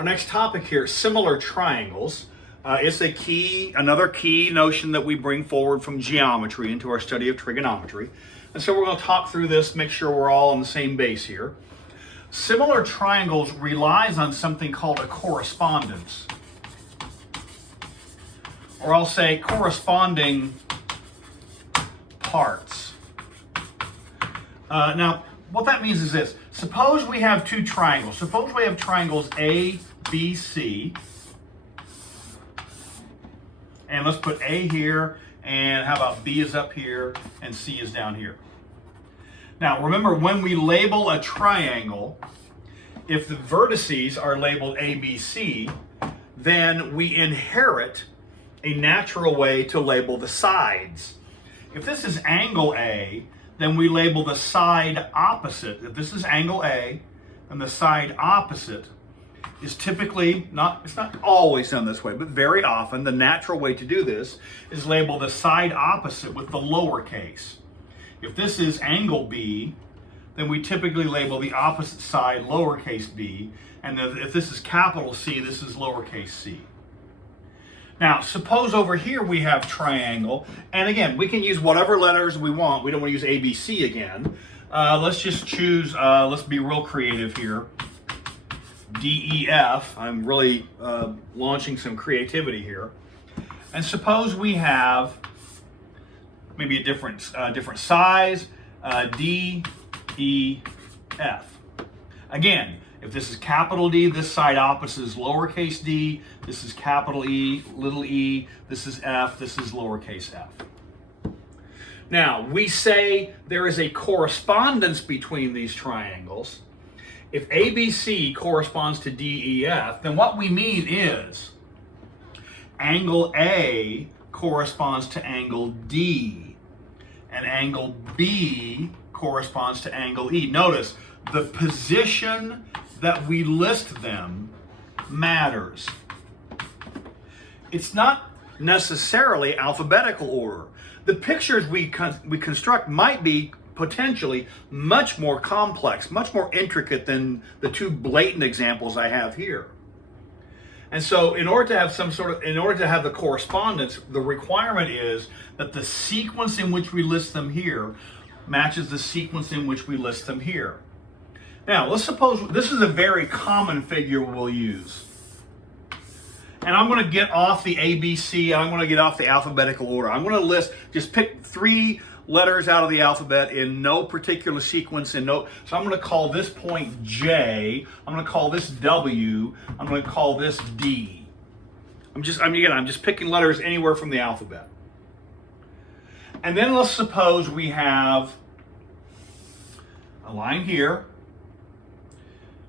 Our next topic here, similar triangles. It's another key notion that we bring forward from geometry into our study of trigonometry. And so we're going to talk through this, make sure we're all on the same base here. Similar triangles relies on something called a correspondence. Or I'll say corresponding parts. Now, what that means is this. Suppose we have two triangles. Suppose we have triangles A, B, C. And let's put A here, and how about B is up here, and C is down here. Now, remember, when we label a triangle, if the vertices are labeled A, B, C, then we inherit a natural way to label the sides. If this is angle A, then we label the side opposite. If this is angle A, then the side opposite is typically it's not always done this way, but very often the natural way to do this is label the side opposite with the lowercase. If this is angle B, then we typically label the opposite side lowercase b, and if this is capital C, this is lowercase c. Now, suppose over here we have triangle, and again, we can use whatever letters we want. We don't want to use A, B, C again. Let's just choose, let's be real creative here. D, E, F. I'm really launching some creativity here. And suppose we have maybe a different size, D, E, F. Again, if this is capital D, this side opposite is lowercase d. This is capital E, little e. This is F. This is lowercase f. Now, we say there is a correspondence between these triangles. If ABC corresponds to DEF, then what we mean is angle A corresponds to angle D, and angle B corresponds to angle E. Notice, the position that we list them matters. It's not necessarily alphabetical order. The pictures we construct might be potentially much more complex, much more intricate than the two blatant examples I have here. And so in order to have the correspondence, the requirement is that the sequence in which we list them here matches the sequence in which we list them here. Now, let's suppose this is a very common figure we'll use. And I'm going to get off the ABC, I'm going to get off the alphabetical order. I'm going to just pick 3 letters out of the alphabet in no particular sequence. So I'm going to call this point J, I'm going to call this W, I'm going to call this D. I'm just picking letters anywhere from the alphabet. And then let's suppose we have a line here.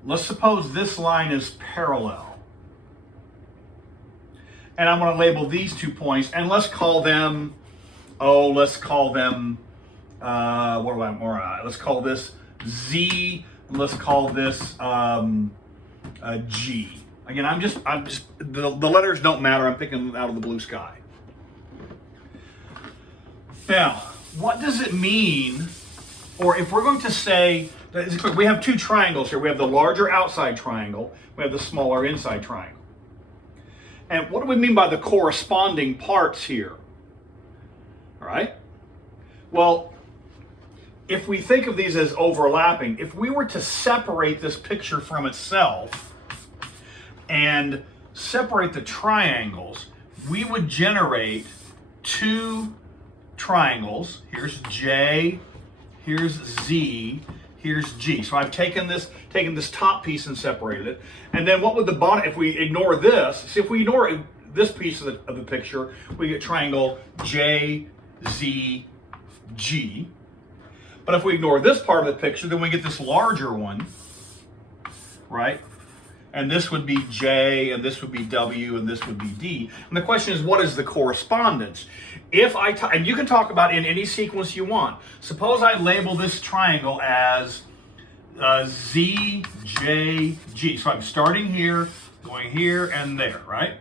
Let's suppose this line is parallel. And I'm going to label these 2 points, and let's call them, let's call this Z, and let's call this G. Again, the letters don't matter. I'm picking them out of the blue sky. Now, what does it mean, or if we're going to say, we have 2 triangles here. We have the larger outside triangle, we have the smaller inside triangle. And what do we mean by the corresponding parts here? All right? Well, if we think of these as overlapping, if we were to separate this picture from itself and separate the triangles, we would generate 2 triangles. Here's J, here's Z, here's G. So I've taken this top piece and separated it. And then what would the bottom, if we ignore this, see, if we ignore this piece of the picture, we get triangle J, Z, G. But if we ignore this part of the picture, then we get this larger one, right? And this would be J, and this would be W, and this would be D. And the question is, what is the correspondence? And you can talk about in any sequence you want. Suppose I label this triangle as Z, J, G. So I'm starting here, going here, and there, right?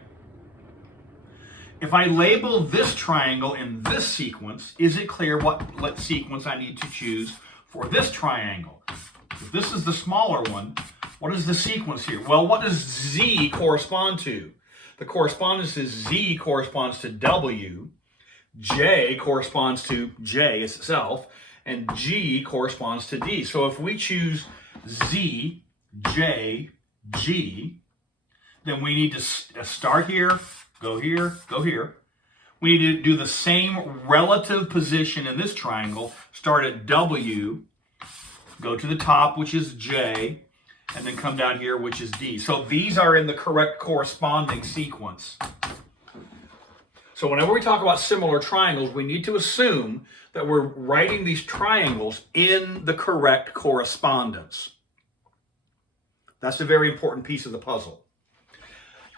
If I label this triangle in this sequence, is it clear what sequence I need to choose for this triangle? If this is the smaller one, What is the sequence here? Well, what does Z correspond to? The correspondence is Z corresponds to W, J corresponds to J itself, and G corresponds to D. So if we choose Z, J, G, then we need to start here, go here, go here. We need to do the same relative position in this triangle. Start at W, go to the top, which is J, and then come down here, which is D. So these are in the correct corresponding sequence. So whenever we talk about similar triangles, we need to assume that we're writing these triangles in the correct correspondence. That's a very important piece of the puzzle.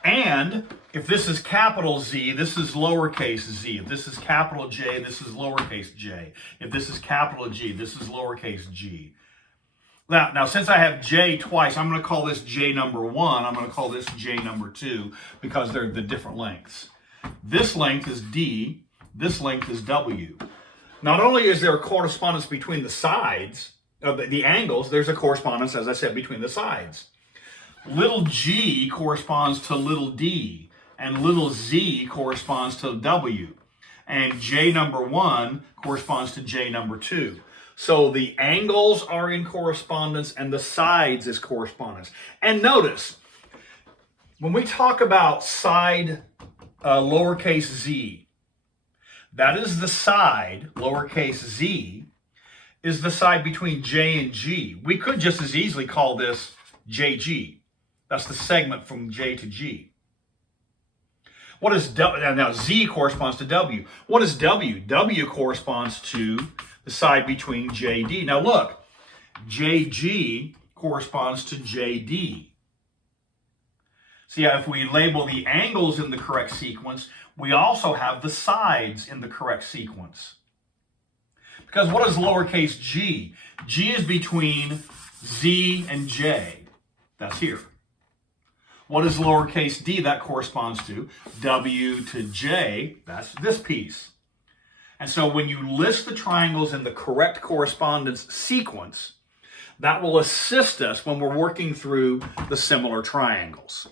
And if this is capital Z, this is lowercase z. If this is capital J, this is lowercase j. If this is capital G, this is lowercase g. Now, since I have J twice, I'm going to call this J number 1. I'm going to call this J number 2 because they're the different lengths. This length is D. This length is W. Not only is there a correspondence between the sides of the angles, there's a correspondence, as I said, between the sides. Little g corresponds to little d, and little z corresponds to W. And J number 1 corresponds to J number 2. So the angles are in correspondence and the sides is correspondence. And notice, when we talk about side lowercase z, that is the side, lowercase z, is the side between J and G. We could just as easily call this JG. That's the segment from J to G. What is W? Now Z corresponds to W. What is W? W corresponds to the side between JD. Now look, JG corresponds to JD. See, if we label the angles in the correct sequence, we also have the sides in the correct sequence. Because what is lowercase g? G is between Z and J. That's here. What is lowercase d? That corresponds to W to J. That's this piece. And so when you list the triangles in the correct correspondence sequence, that will assist us when we're working through the similar triangles.